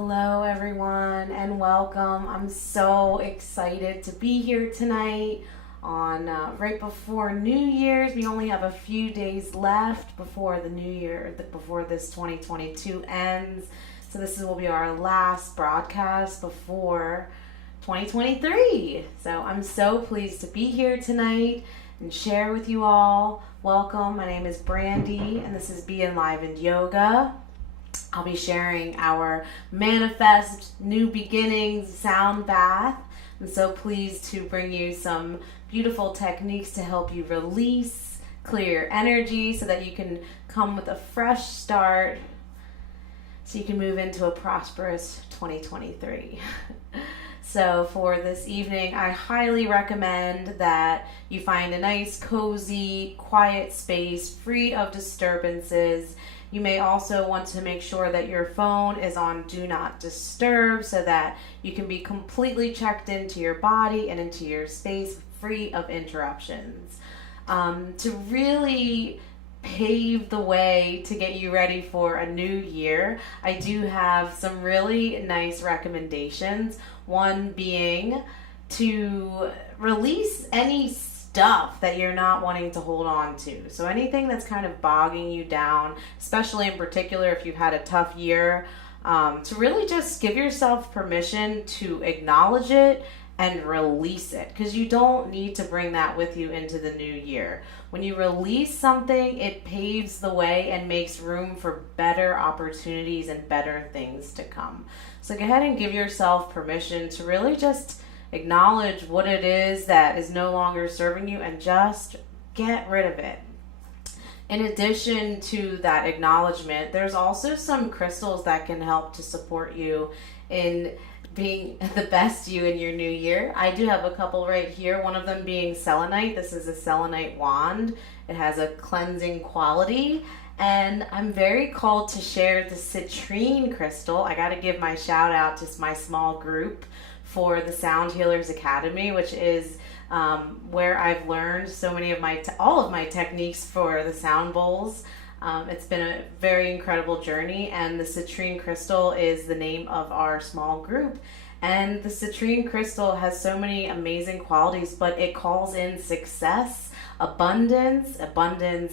Hello, everyone, and welcome. I'm so excited to be here tonight on right before New Year's. We only have a few days left before the New Year, before this 2022 ends. So this will be our last broadcast before 2023. So I'm so pleased to be here tonight and share with you all. Welcome. My name is Brandy, and this is Be Enlivened Yoga. I'll be sharing our Manifest New Beginnings sound bath. I'm so pleased to bring you some beautiful techniques to help you release, clear your energy so that you can come with a fresh start so you can move into a prosperous 2023. So for this evening, I highly recommend that you find a nice, cozy, quiet space free of disturbances. You may also want to make sure that your phone is on Do Not Disturb so that you can be completely checked into your body and into your space free of interruptions. To really pave the way to get you ready for a new year, I do have some really nice recommendations. One being to release any stuff that you're not wanting to hold on to. So anything that's kind of bogging you down, especially in particular if you've had a tough year, to really just give yourself permission to acknowledge it and release it, because you don't need to bring that with you into the new year. When you release something, it paves the way and makes room for better opportunities and better things to come. So go ahead and give yourself permission to really just acknowledge what it is that is no longer serving you and just get rid of it. In addition to that acknowledgement, there's also some crystals that can help to support you in being the best you in your new year. I do have a couple right here, one of them being selenite. This is a selenite wand. It has a cleansing quality, and I'm very called to share the citrine crystal. I got to give my shout out to my small group for the Sound Healers Academy, which is where I've learned so many of all of my techniques for the sound bowls. It's been a very incredible journey, and the citrine crystal is the name of our small group. And the citrine crystal has so many amazing qualities, but it calls in success, abundance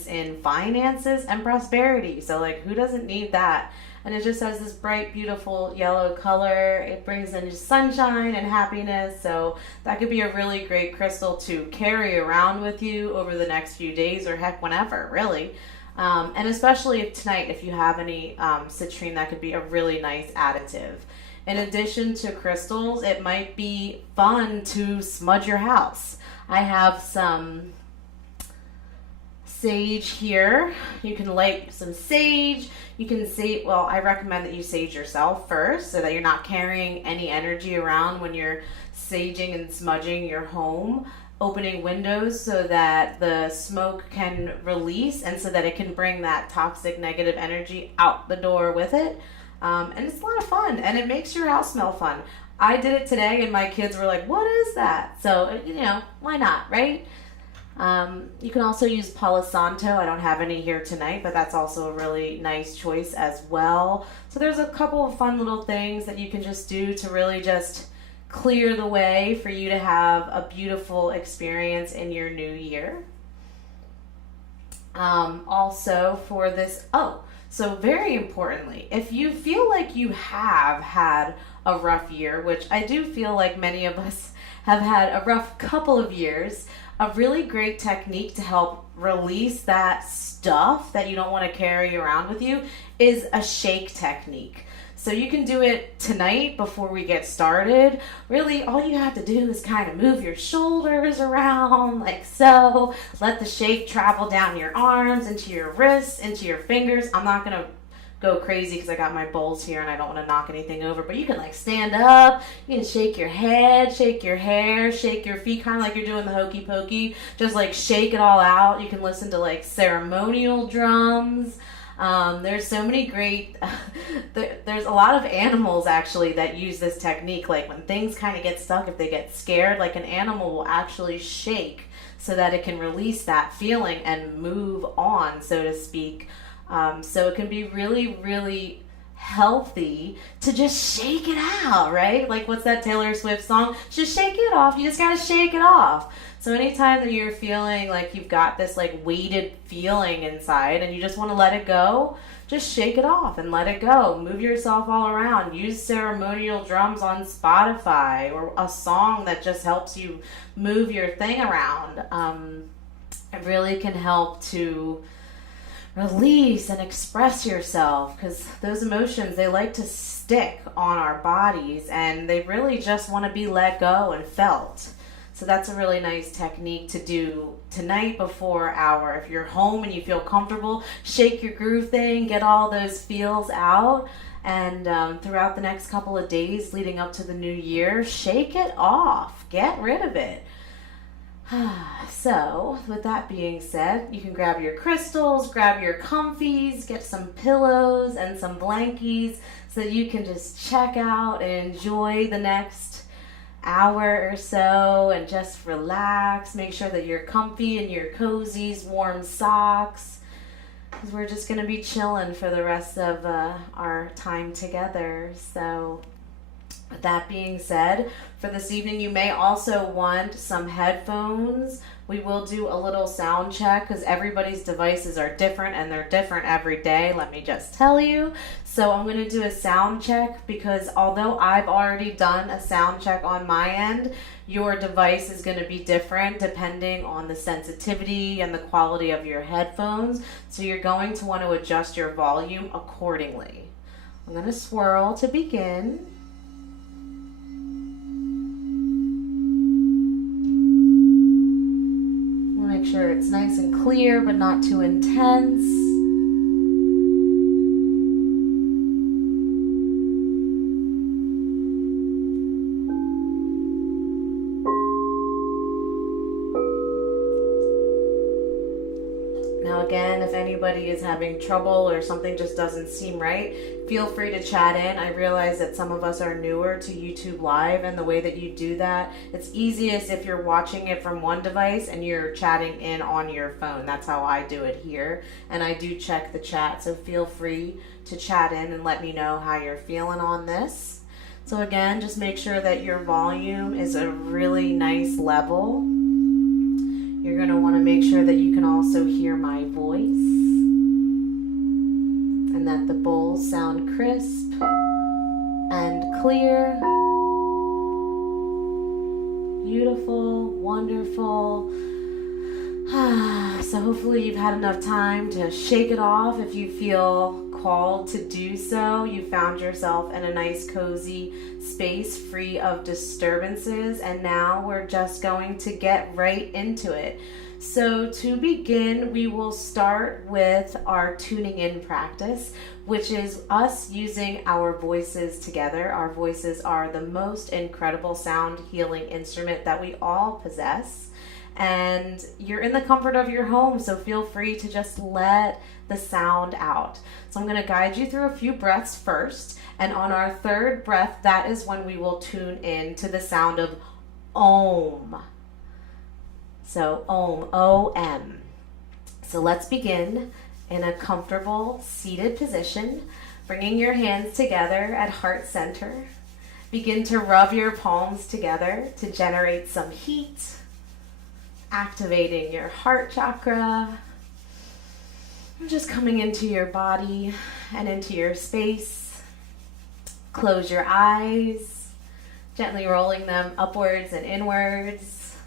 in finances, and prosperity. So who doesn't need that? And it just has this bright, beautiful yellow color. It brings in sunshine and happiness. So that could be a really great crystal to carry around with you over the next few days, or heck, whenever, really. And especially if you have any citrine, that could be a really nice additive. In addition to crystals, it might be fun to smudge your house. I have some sage here. You can light some sage. You can I recommend that you sage yourself first so that you're not carrying any energy around when you're saging and smudging your home. Opening windows so that the smoke can release and so that it can bring that toxic negative energy out the door with it. And it's a lot of fun, and it makes your house smell fun. I did it today and my kids were like, "What is that?" So, why not, right? You can also use Palo Santo. I don't have any here tonight, but that's also a really nice choice as well. So there's a couple of fun little things that you can just do to really just clear the way for you to have a beautiful experience in your new year. Also for this, so very importantly, if you feel like you have had a rough year, which I do feel like many of us have had a rough couple of years, a really great technique to help release that stuff that you don't want to carry around with you is a shake technique. So you can do it tonight before we get started. Really, all you have to do is kind of move your shoulders around like so. Let the shake travel down your arms, into your wrists, into your fingers. I'm not going to go crazy because I got my bowls here and I don't want to knock anything over. But you can stand up. You can shake your head, shake your hair, shake your feet, kind of like you're doing the hokey pokey. Just shake it all out. You can listen to ceremonial drums. There's so many great, there's a lot of animals actually that use this technique. When things kind of get stuck, if they get scared, an animal will actually shake so that it can release that feeling and move on, so to speak. So it can be really, really healthy to just shake it out, right? Like, what's that Taylor Swift song? Just shake it off. You just gotta shake it off. So anytime that you're feeling like you've got this like weighted feeling inside and you just want to let it go, just shake it off and let it go. Move yourself all around. Use ceremonial drums on Spotify or a song that just helps you move your thing around. It really can help to release and express yourself, because those emotions, they like to stick on our bodies and they really just want to be let go and felt. So that's a really nice technique to do tonight before if you're home and you feel comfortable, shake your groove thing, get all those feels out. And throughout the next couple of days leading up to the new year, shake it off, get rid of it. So with that being said, you can grab your crystals, grab your comfies, get some pillows and some blankies so that you can just check out and enjoy the next hour or so and just relax. Make sure that you're comfy in your cozies, warm socks, because we're just going to be chilling for the rest of our time together. So with that being said, for this evening you may also want some headphones. We will do a little sound check because everybody's devices are different and they're different every day, let me just tell you. So I'm going to do a sound check because although I've already done a sound check on my end, your device is going to be different depending on the sensitivity and the quality of your headphones. So you're going to want to adjust your volume accordingly. I'm going to swirl to begin. Make sure it's nice and clear, but not too intense. Now again, if anybody is having trouble or something just doesn't seem right, feel free to chat in. I realize that some of us are newer to YouTube Live, and the way that you do that, it's easiest if you're watching it from one device and you're chatting in on your phone. That's how I do it here, and I do check the chat, so feel free to chat in and let me know how you're feeling on this. So again, just make sure that your volume is a really nice level. You're going to want to make sure that you can also hear my voice and that the bowls sound crisp and clear. Beautiful, wonderful. So hopefully you've had enough time to shake it off. If you feel called to do so, you found yourself in a nice cozy space free of disturbances, and now we're just going to get right into it. So to begin, we will start with our tuning in practice, which is us using our voices together. Our voices are the most incredible sound healing instrument that we all possess. And you're in the comfort of your home, so feel free to just let the sound out. So I'm going to guide you through a few breaths first, and on our third breath, that is when we will tune in to the sound of Om. So Om, O-M. So let's begin in a comfortable seated position, bringing your hands together at heart center. Begin to rub your palms together to generate some heat, activating your heart chakra. Just coming into your body and into your space. Close your eyes, gently rolling them upwards and inwards.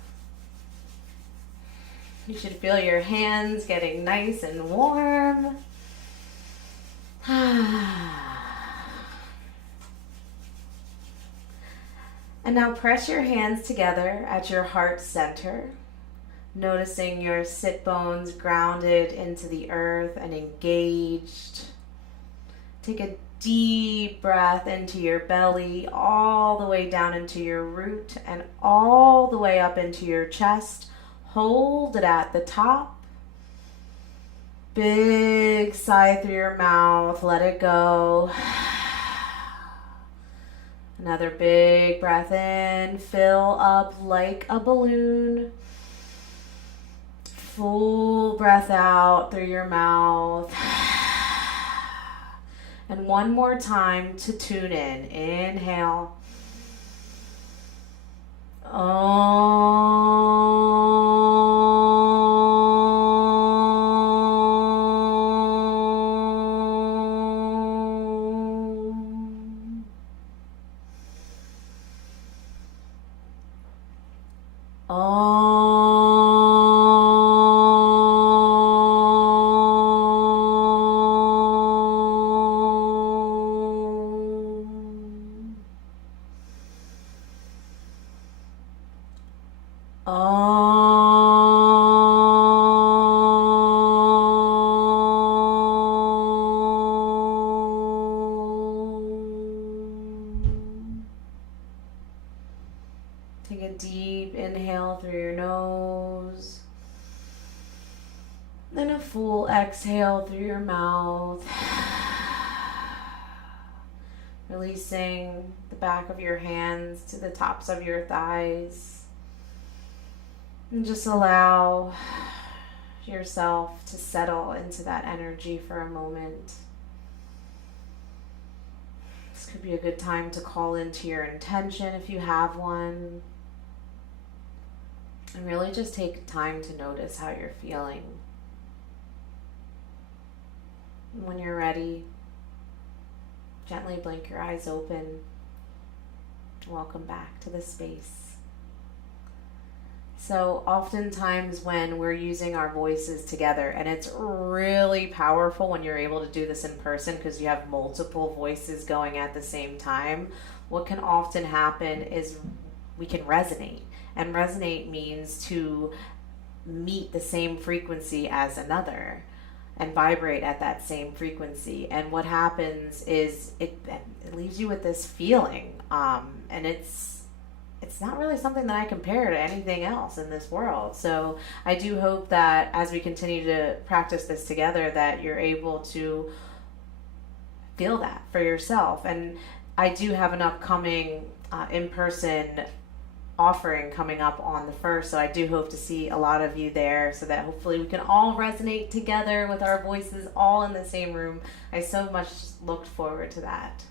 You should feel your hands getting nice and warm. And now press your hands together at your heart center, noticing your sit bones grounded into the earth and engaged. Take a deep breath into your belly, all the way down into your root and all the way up into your chest. Hold it at the top. Big sigh through your mouth, let it go. Another big breath in, fill up like a balloon. Full breath out through your mouth. And one more time to tune in. Inhale. Take a deep inhale through your nose, then a full exhale through your mouth, releasing the back of your hands to the tops of your thighs, and just allow yourself to settle into that energy for a moment. This could be a good time to call into your intention if you have one. And really just take time to notice how you're feeling. And when you're ready, gently blink your eyes open. Welcome back to the space. So oftentimes when we're using our voices together, and it's really powerful when you're able to do this in person because you have multiple voices going at the same time, what can often happen is we can resonate. And resonate means to meet the same frequency as another and vibrate at that same frequency. And what happens is it leaves you with this feeling, and it's not really something that I compare to anything else in this world. So I do hope that as we continue to practice this together, that you're able to feel that for yourself. And I do have an upcoming in-person offering coming up on the 1st, so I do hope to see a lot of you there so that hopefully we can all resonate together with our voices all in the same room. I so much looked forward to that.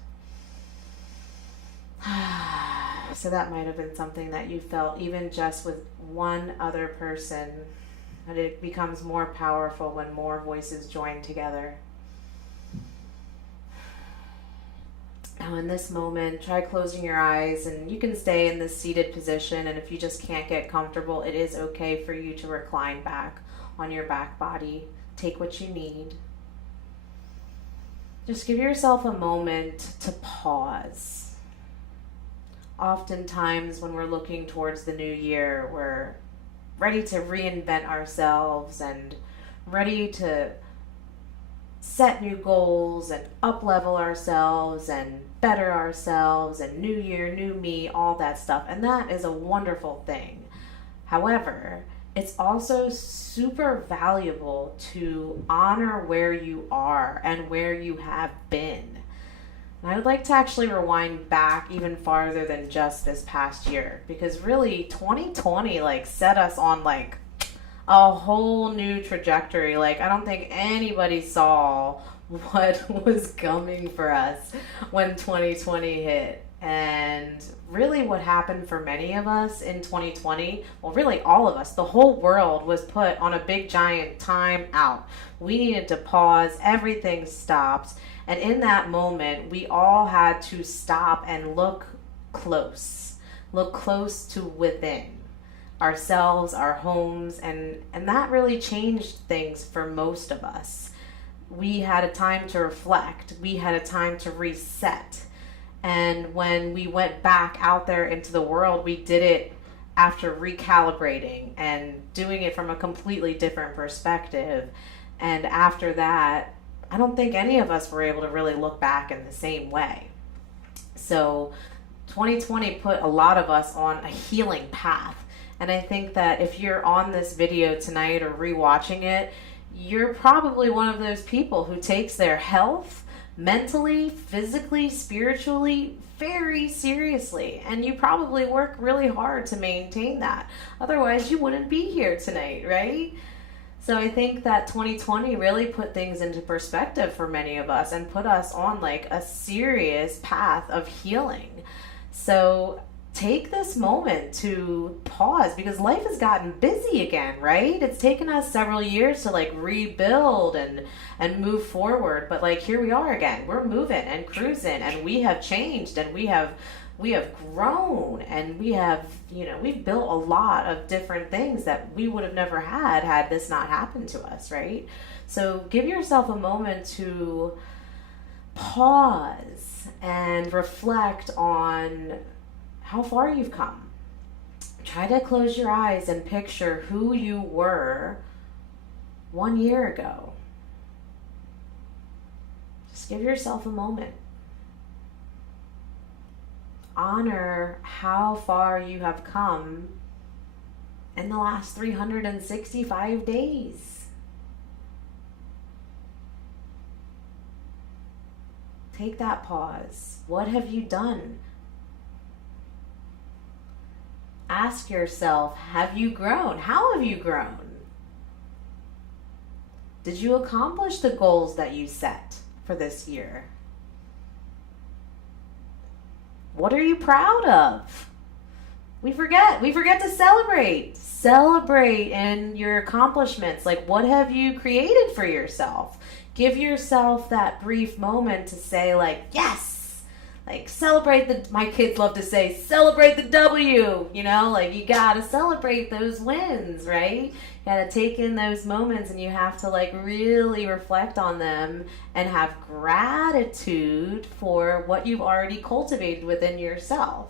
So that might have been something that you felt even just with one other person, but it becomes more powerful when more voices join together. Now in this moment, try closing your eyes, and you can stay in this seated position, and if you just can't get comfortable, it is okay for you to recline back on your back body. Take what you need. Just give yourself a moment to pause. Oftentimes when we're looking towards the new year, we're ready to reinvent ourselves and ready to set new goals and up-level ourselves and better ourselves and new year, new me, all that stuff. And that is a wonderful thing. However, it's also super valuable to honor where you are and where you have been. And I would like to actually rewind back even farther than just this past year, because really 2020 set us on a whole new trajectory. I don't think anybody saw what was coming for us when 2020 hit. And really what happened for many of us in 2020, well, really all of us, the whole world was put on a big giant time out. We needed to pause, everything stopped. And in that moment, we all had to stop and look close to within ourselves, our homes, and that really changed things for most of us. We had a time to reflect. We had a time to reset. And when we went back out there into the world, we did it after recalibrating and doing it from a completely different perspective. And after that, I don't think any of us were able to really look back in the same way. So 2020 put a lot of us on a healing path. And I think that if you're on this video tonight or rewatching it, you're probably one of those people who takes their health mentally, physically, spiritually very seriously. And you probably work really hard to maintain that. Otherwise, you wouldn't be here tonight, right? So I think that 2020 really put things into perspective for many of us and put us on like a serious path of healing. So take this moment to pause because life has gotten busy again, right? It's taken us several years to like rebuild and move forward, but like here we are again. We're moving and cruising, and we have changed, and we have grown, and we've built a lot of different things that we would have never had this not happened to us, right? So give yourself a moment to pause and reflect on how far you've come. Try to close your eyes and picture who you were 1 year ago. Just give yourself a moment. Honor how far you have come in the last 365 days. Take that pause. What have you done? Ask yourself, have you grown? How have you grown? Did you accomplish the goals that you set for this year? What are you proud of? We forget to celebrate. Celebrate in your accomplishments. Like, what have you created for yourself? Give yourself that brief moment to say, like, yes. Like, celebrate my kids love to say, celebrate the W, like you gotta celebrate those wins, right? You gotta take in those moments, and you have to like really reflect on them and have gratitude for what you've already cultivated within yourself.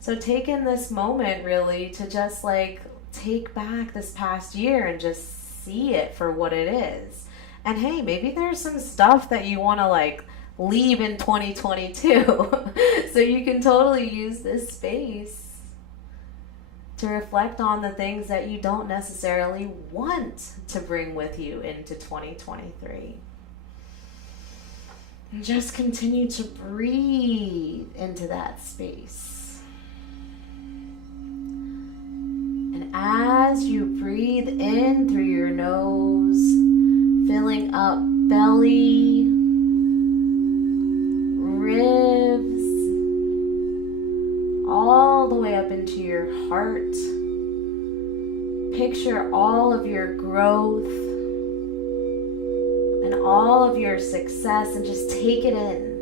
So take in this moment really to just like take back this past year and just see it for what it is. And hey, maybe there's some stuff that you want to like leave in 2022. So you can totally use this space to reflect on the things that you don't necessarily want to bring with you into 2023. And just continue to breathe into that space. And as you breathe in through your nose, filling up belly, ribs, all the way up into your heart. Picture all of your growth and all of your success, and just take it in.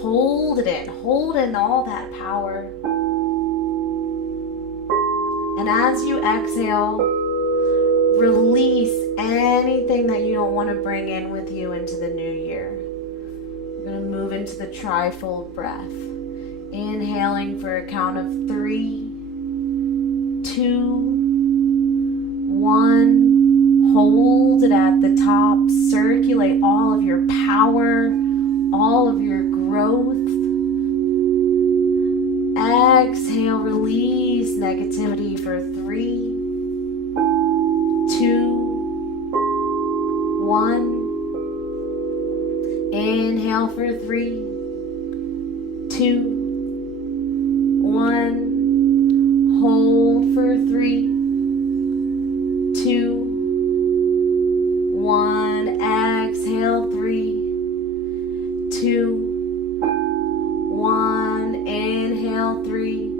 Hold it in. Hold in all that power. And as you exhale, release anything that you don't want to bring in with you into the new year. We're going to move into the trifold breath. Inhaling for a count of 3, 2, 1. Hold it at the top. Circulate all of your power, all of your growth. Exhale, release negativity for 3, 2, 1. Inhale for 3, 2, 1. Hold for 3, 2, 1. Exhale 3, 2, 1. Inhale 3,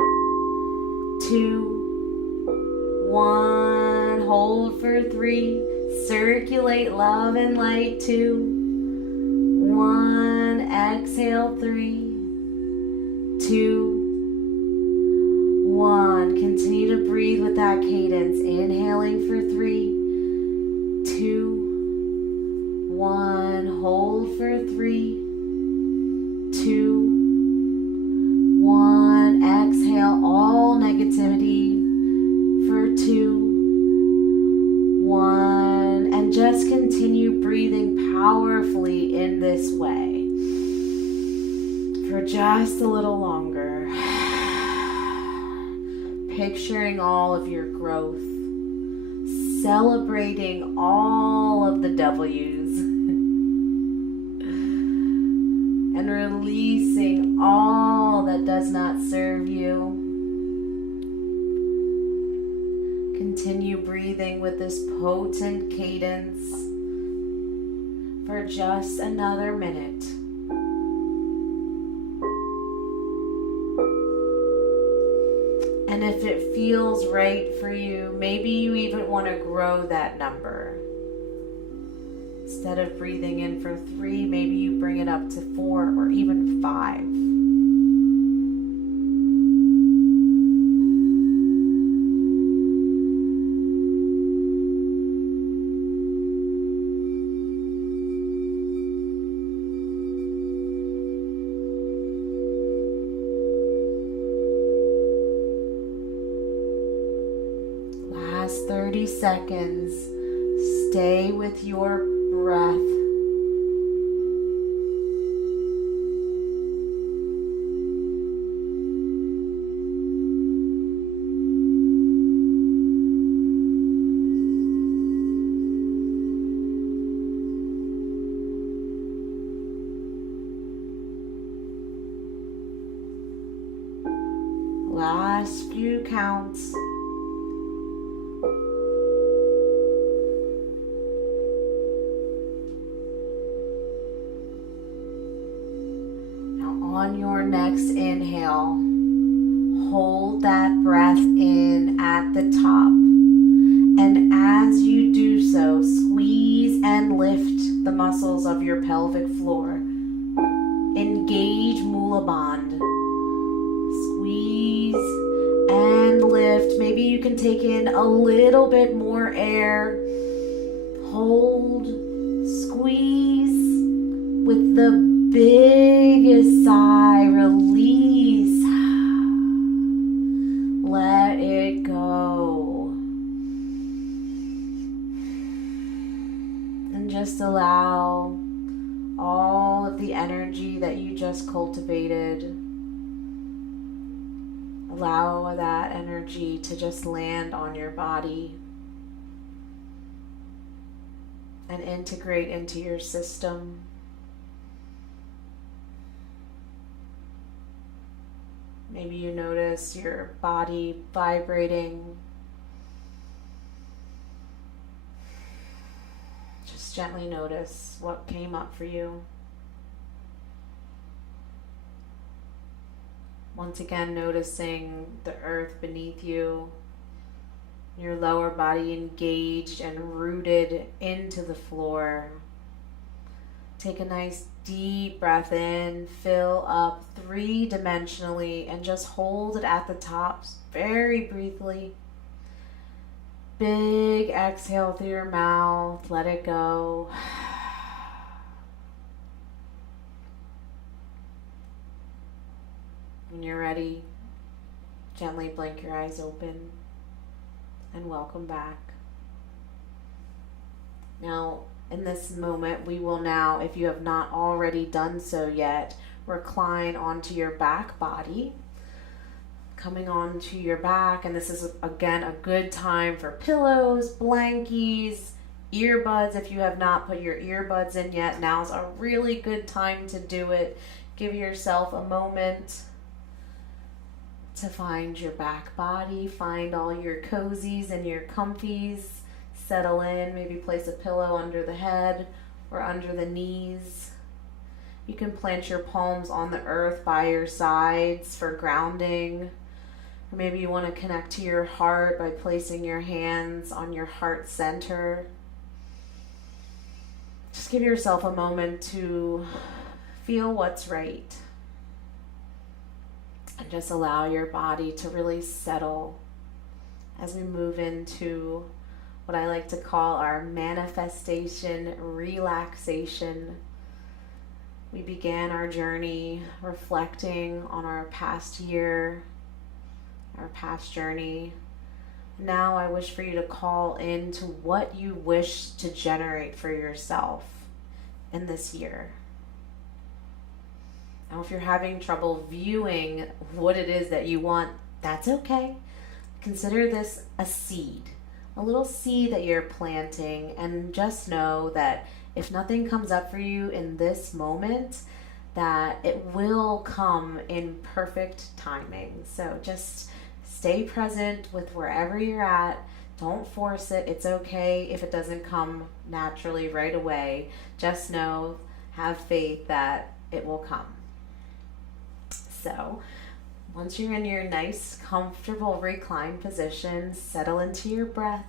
2, 1. Hold for 3. Circulate love and light 2, 1. Exhale 3, 2, 1. Continue to breathe with that cadence. Inhaling for 3, 2, 1. Hold for 3, 2, 1. Exhale all negativity for 2, 1. And just continue breathing powerfully in this way for just a little longer. Picturing all of your growth, celebrating all of the W's, and releasing all that does not serve you. continue breathing with this potent cadence for just another minute. And if it feels right for you, maybe you even want to grow that number. Instead of breathing in for 3, maybe you bring it up to 4 or even 5. Last 30 seconds. Stay with your breath. Last few counts. On your next inhale, hold that breath in at the top. And as you do so, squeeze and lift the muscles of your pelvic floor. Engage Mula Bandha. Squeeze and lift. Maybe you can take in a little bit more air. Hold, squeeze with the biggest sigh, release. Let it go. And just allow all of the energy that you just cultivated, allow that energy to just land on your body and integrate into your system. Maybe you notice your body vibrating. Just gently notice what came up for you. Once again, noticing the earth beneath you, your lower body engaged and rooted into the floor. Take a nice deep breath in, fill up 3-dimensionally, and just hold it at the top very briefly. Big exhale through your mouth, let it go. When you're ready, gently blink your eyes open and welcome back. Now, in this moment, we will now, if you have not already done so yet, recline onto your back body, coming onto your back. And this is, again, a good time for pillows, blankies, earbuds. If you have not put your earbuds in yet, now's a really good time to do it. Give yourself a moment to find your back body, find all your cozies and your comfies. Settle in, maybe place a pillow under the head or under the knees. You can plant your palms on the earth by your sides for grounding. Or maybe you want to connect to your heart by placing your hands on your heart center. Just give yourself a moment to feel what's right. And just allow your body to really settle as we move into what I like to call our manifestation relaxation. We began our journey reflecting on our past year, our past journey. Now I wish for you to call into what you wish to generate for yourself in this year. Now, if you're having trouble viewing what it is that you want, that's okay. Consider this a seed. A little seed that you're planting, and just know that if nothing comes up for you in this moment, that it will come in perfect timing. So just stay present with wherever you're at. Don't force it. It's okay if it doesn't come naturally right away. Just know, have faith that it will come. So, once you're in your nice, comfortable reclined position, settle into your breath,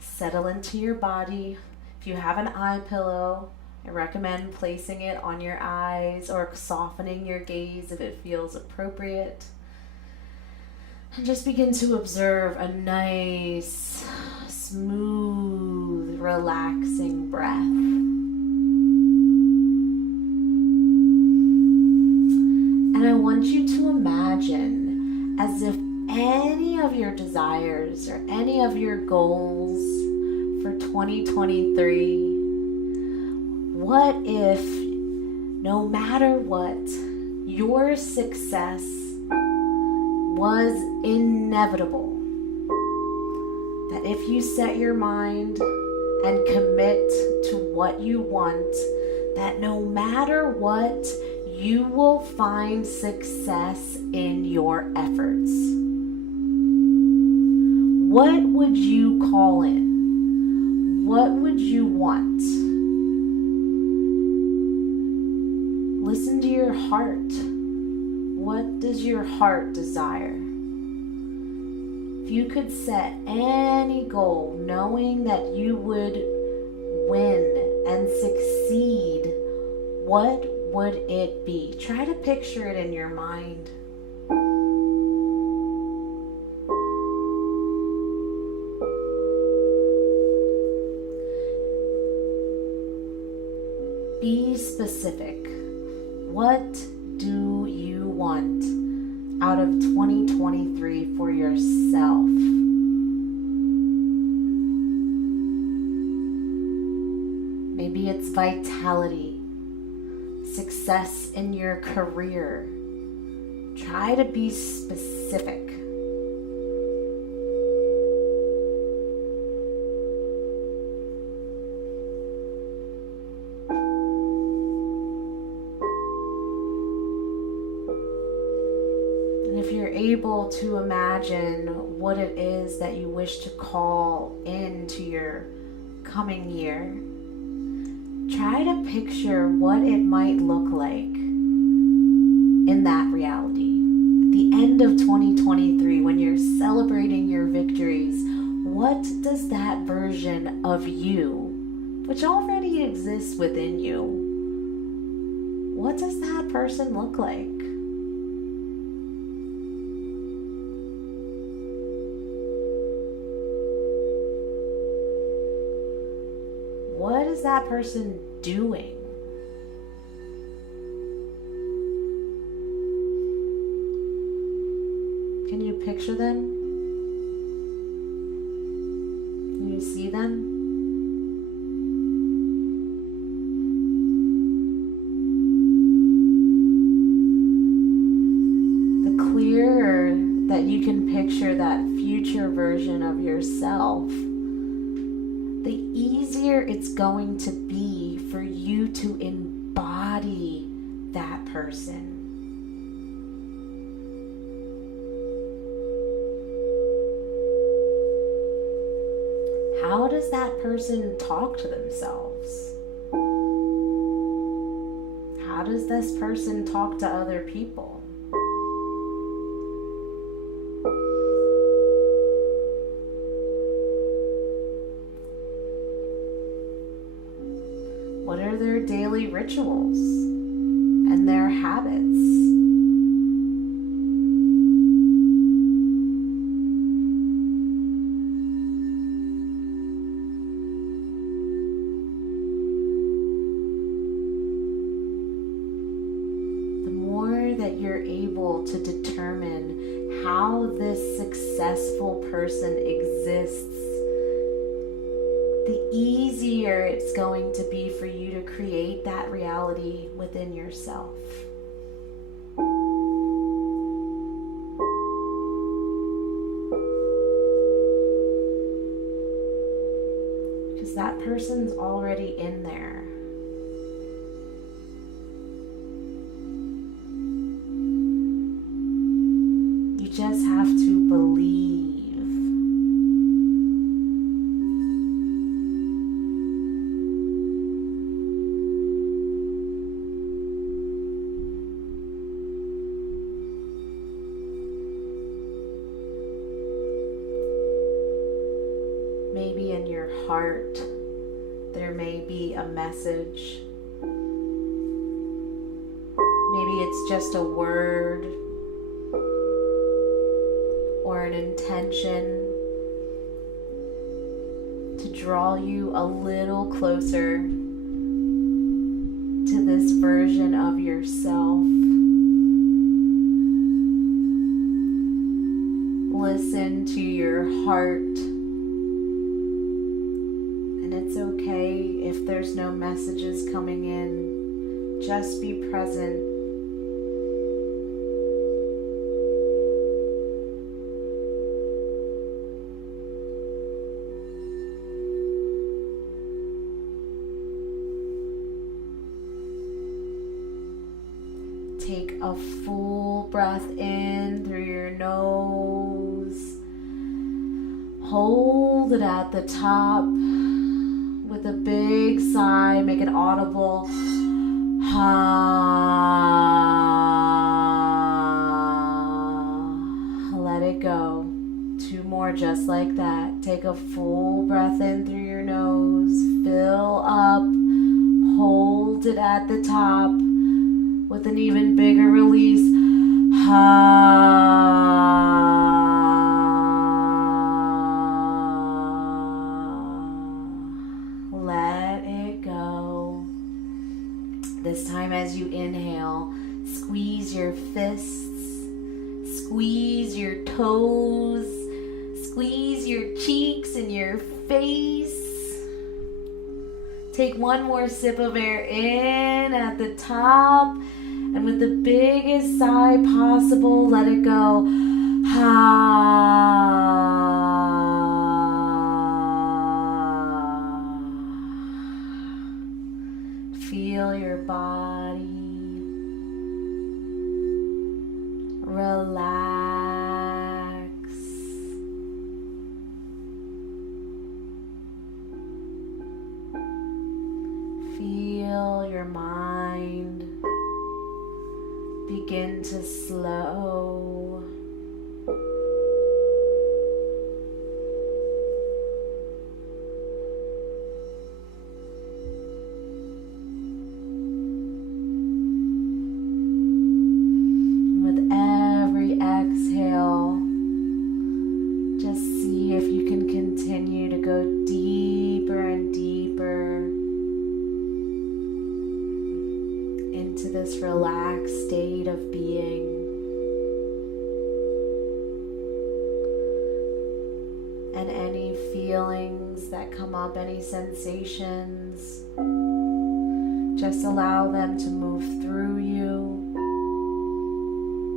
settle into your body. If you have an eye pillow, I recommend placing it on your eyes or softening your gaze if it feels appropriate. And just begin to observe a nice, smooth, relaxing breath. And I want you to imagine as if any of your desires or any of your goals for 2023, what if, no matter what, your success was inevitable? That if you set your mind and commit to what you want, that no matter what, you will find success in your efforts. What would you call in? What would you want? Listen to your heart. What does your heart desire? If you could set any goal knowing that you would win and succeed, what would it be? Try to picture it in your mind. Be specific. What do you want out of 2023 for yourself? Maybe it's vitality, success in your career. Try to be specific. If you're able to imagine what it is that you wish to call into your coming year, try to picture what it might look like in that reality. At the end of 2023, when you're celebrating your victories, what does that version of you, which already exists within you, what does that person look like? What is that person doing? Can you picture them? Can you see them? The clearer that you can picture that future version of yourself, the easier it's going to be for you to embody that person. How does that person talk to themselves? How does this person talk to other people? What are their daily rituals and their habits? The more that you're able to determine how this successful person exists, the easier it's going to be for you to create that reality within yourself. Because that person's already in there. You just have to believe. heart, there may be a message. Maybe it's just a word or an intention to draw you a little closer to this version of yourself. Listen to your heart. And it's okay if there's no messages coming in. Just be present. Take a full breath in through your nose. Hold it at the top with a big sigh. Make it audible. Let it go. 2 more just like that. Take a full breath in through your nose. Fill up. Hold it at the top with an even bigger release. Let it go. This time as you inhale, squeeze your fists, squeeze your toes, squeeze your cheeks and your face. Take 1 more sip of air in at the top. And with the biggest sigh possible, let it go. Feel your body relax. Feel your mind begin to slow. With every exhale, just see if you can continue to go deeper and deeper into this relaxed state of being. And any feelings that come up, any sensations, just allow them to move through you.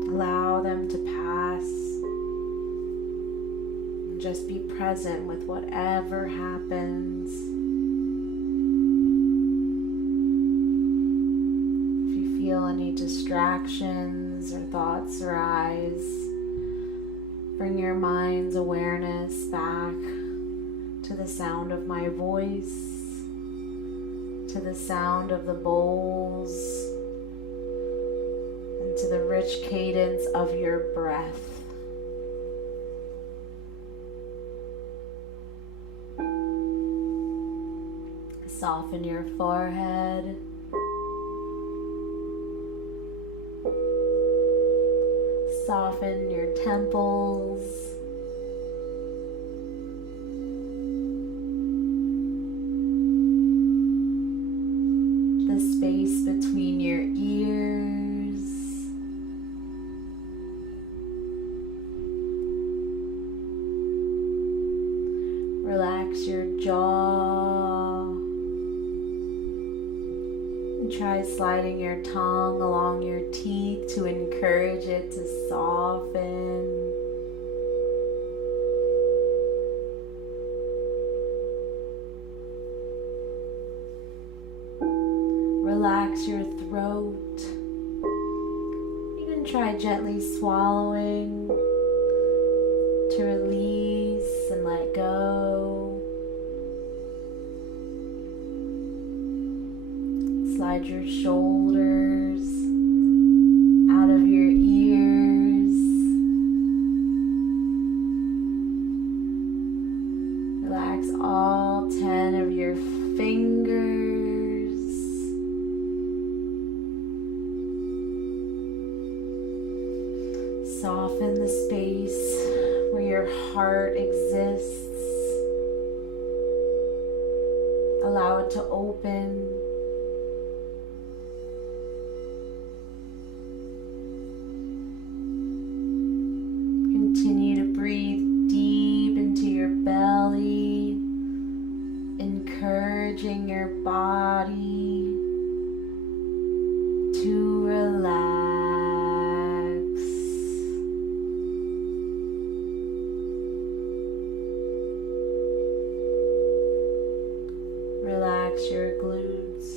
Allow them to pass. And just be present with whatever happens. Feel any distractions or thoughts arise, bring your mind's awareness back to the sound of my voice, to the sound of the bowls, and to the rich cadence of your breath. Soften your forehead. Soften your temples. The space between your ears. Relax your jaw. And try sliding your tongue along your teeth to encourage it to soften. Relax your throat. You can try gently swallowing to release and let go. Slide your shoulders out of your ears. Relax all fingers. Soften the space where your heart exists. Allow it to open. Continue to breathe deep into your belly, encouraging your body to relax. Relax your glutes.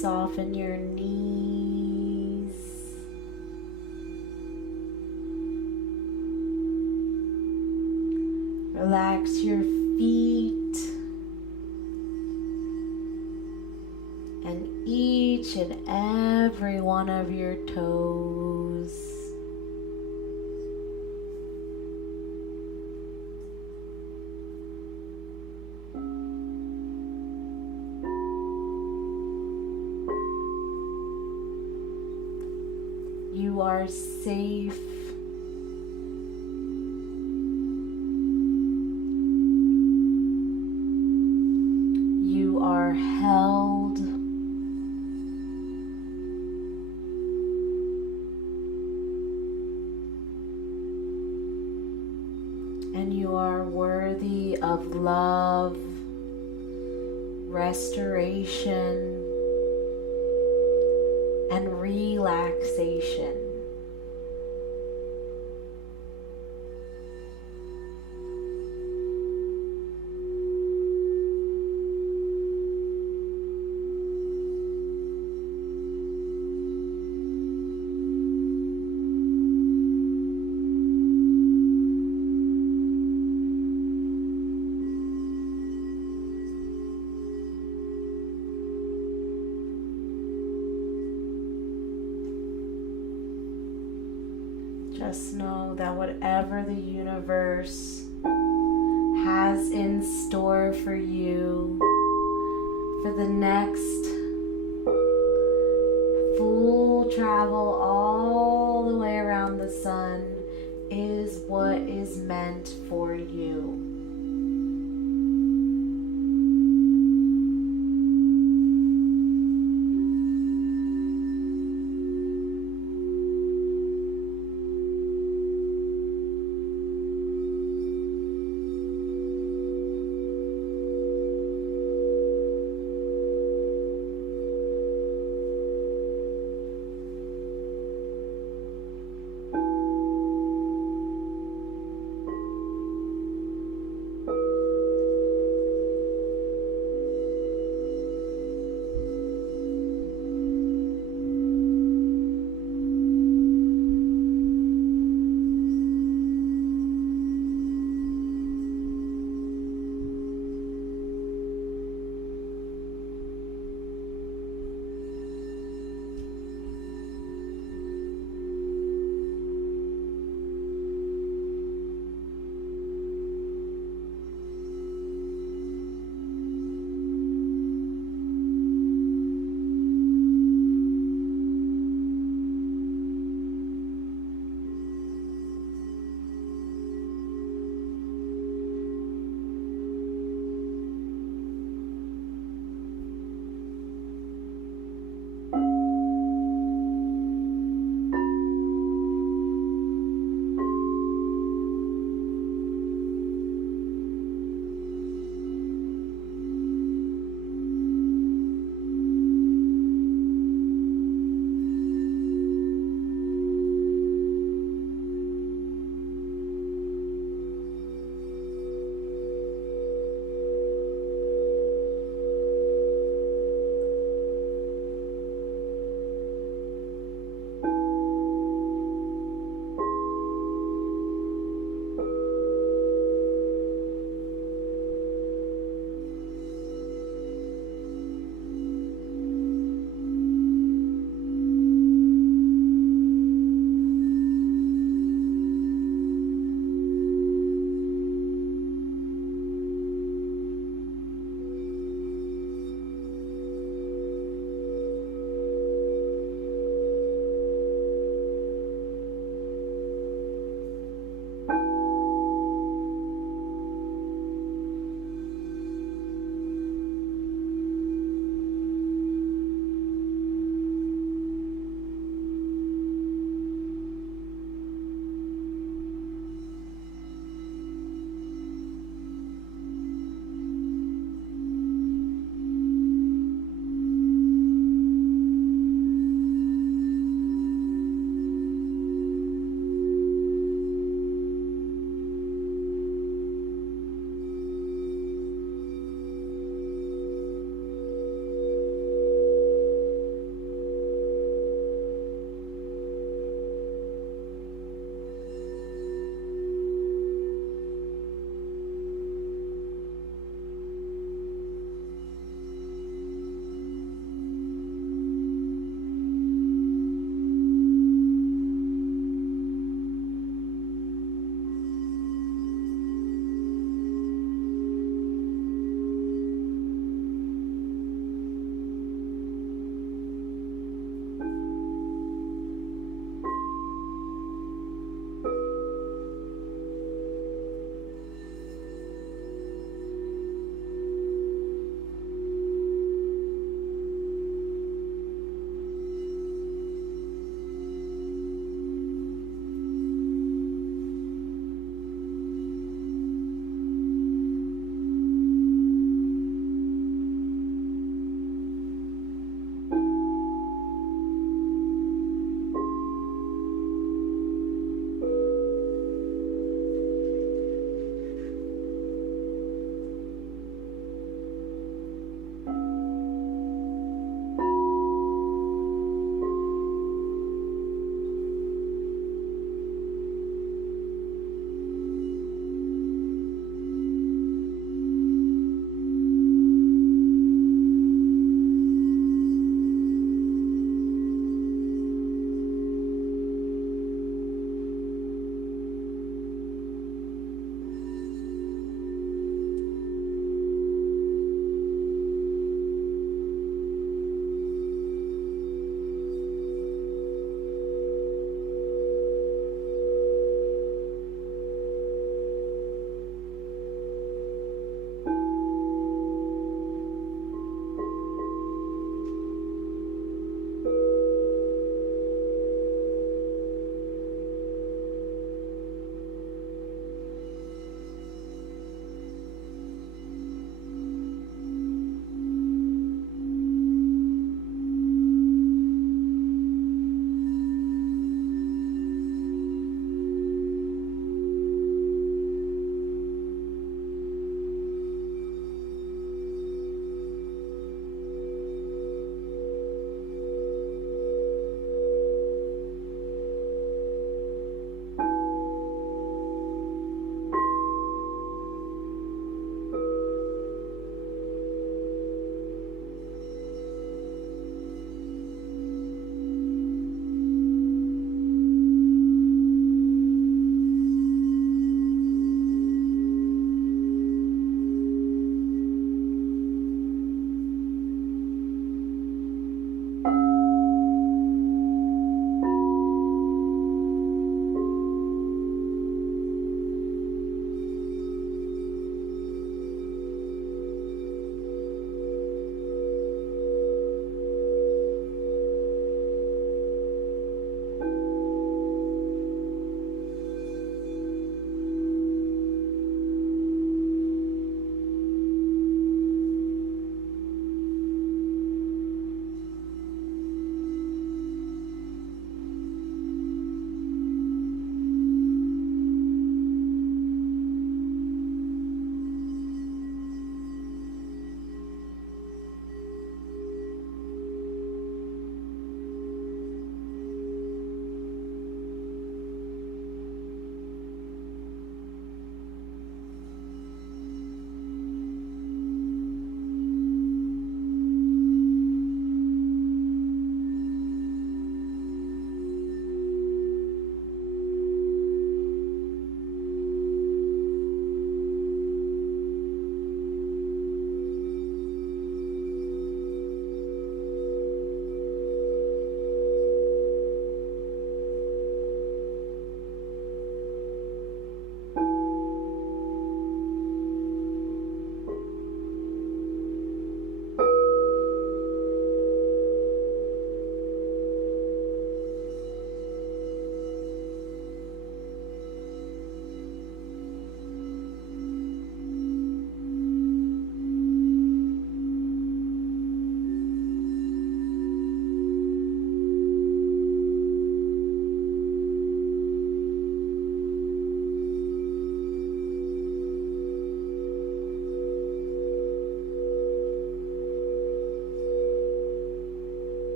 Soften your knees. Relax your feet and each and every one of your toes. You are safe. You are held. And you are worthy of love, restoration, and relaxation. Just know that whatever the universe has in store for you for the next full travel all the way around the sun is what is meant for you.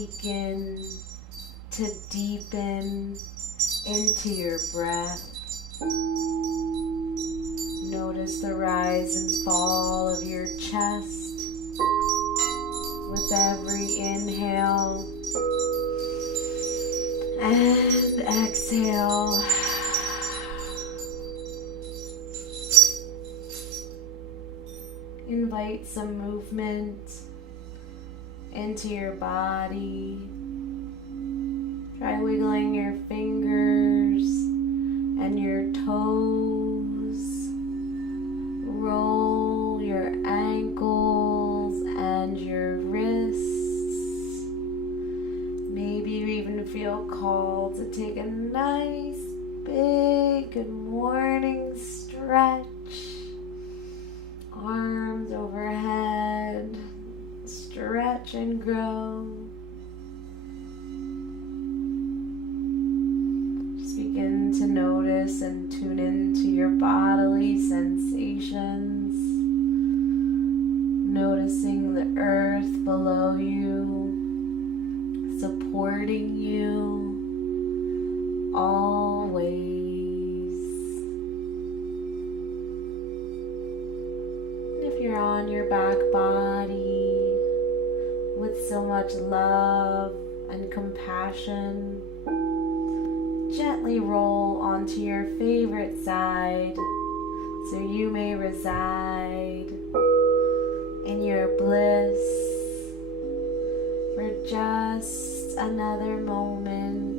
Begin to deepen into your breath. Notice the rise and fall of your chest with every inhale and exhale. Invite some movement into your body. Try wiggling your fingers and your toes. Roll your ankles and your wrists. Maybe you even feel called to take a nice big good morning stretch. Arms overhead. Stretch and grow. Just begin to notice and tune into your bodily sensations. Noticing the earth below you, supporting you always. If you're on your back body, with so much love and compassion, gently roll onto your favorite side so you may reside in your bliss for just another moment.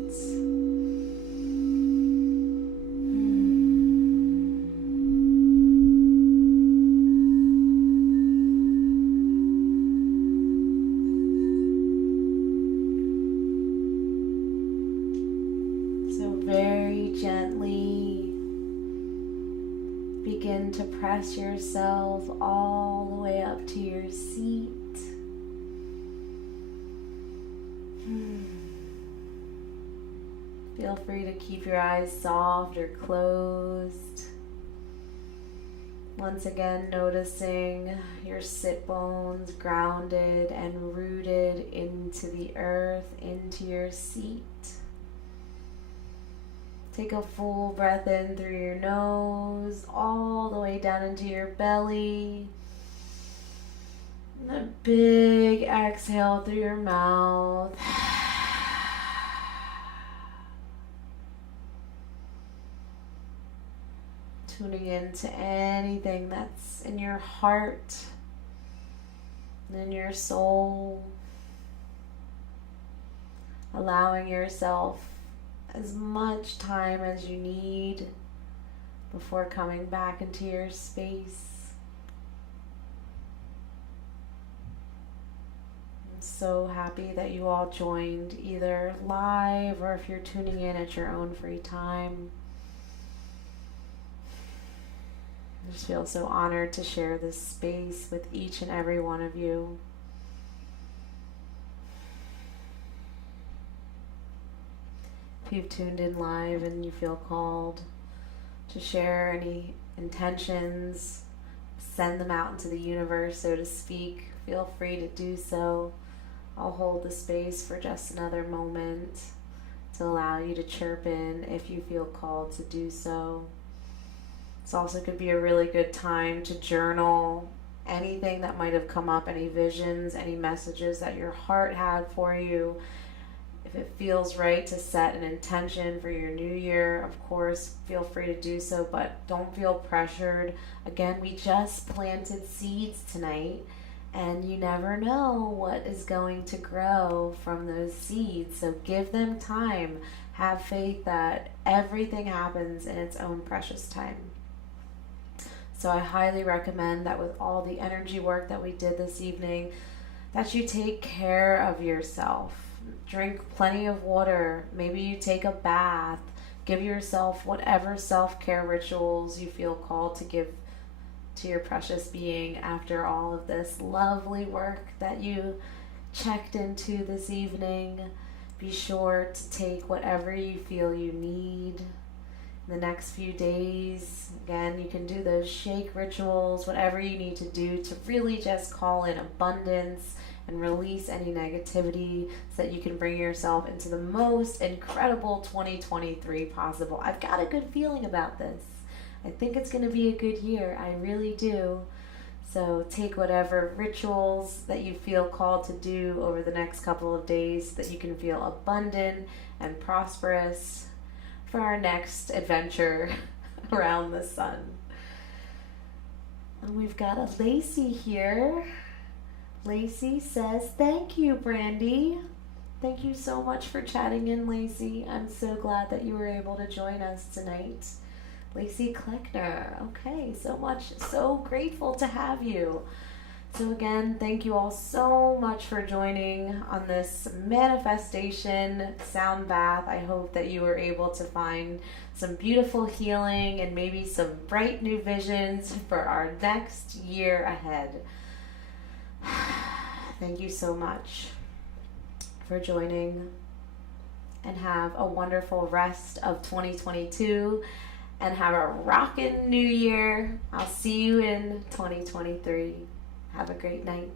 Very gently begin to press yourself all the way up to your seat. Feel free to keep your eyes soft or closed. Once again, noticing your sit bones grounded and rooted into the earth, into your seat. Take a full breath in through your nose, all the way down into your belly. And a big exhale through your mouth. Tuning into anything that's in your heart and in your soul. Allowing yourself as much time as you need before coming back into your space. I'm so happy that you all joined either live or if you're tuning in at your own free time. I just feel so honored to share this space with each and every one of you. If you've tuned in live and you feel called to share any intentions, send them out into the universe, so to speak, feel free to do so. I'll hold the space for just another moment to allow you to chirp in if you feel called to do so. This also could be a really good time to journal anything that might have come up, any visions, any messages that your heart had for you. If it feels right to set an intention for your new year, of course, feel free to do so, but don't feel pressured. Again, we just planted seeds tonight, and you never know what is going to grow from those seeds. So give them time. Have faith that everything happens in its own precious time. So I highly recommend that with all the energy work that we did this evening, that you take care of yourself. Drink plenty of water. Maybe you take a bath. Give yourself whatever self-care rituals you feel called to give to your precious being after all of this lovely work that you checked into this evening. Be sure to take whatever you feel you need. In the next few days, again, you can do those shake rituals, whatever you need to do to really just call in abundance and release any negativity so that you can bring yourself into the most incredible 2023 possible. I've got a good feeling about this. I think it's going to be a good year. I really do. So take whatever rituals that you feel called to do over the next couple of days so that you can feel abundant and prosperous for our next adventure around the sun. And we've got a Lacey here. Lacey says, thank you, Brandy. Thank you so much for chatting in, Lacey. I'm so glad that you were able to join us tonight. Lacey Kleckner. Okay, so grateful to have you. So again, thank you all so much for joining on this manifestation sound bath. I hope that you were able to find some beautiful healing and maybe some bright new visions for our next year ahead. Thank you so much for joining, and have a wonderful rest of 2022. And have a rockin' new year. I'll see you in 2023. Have a great night.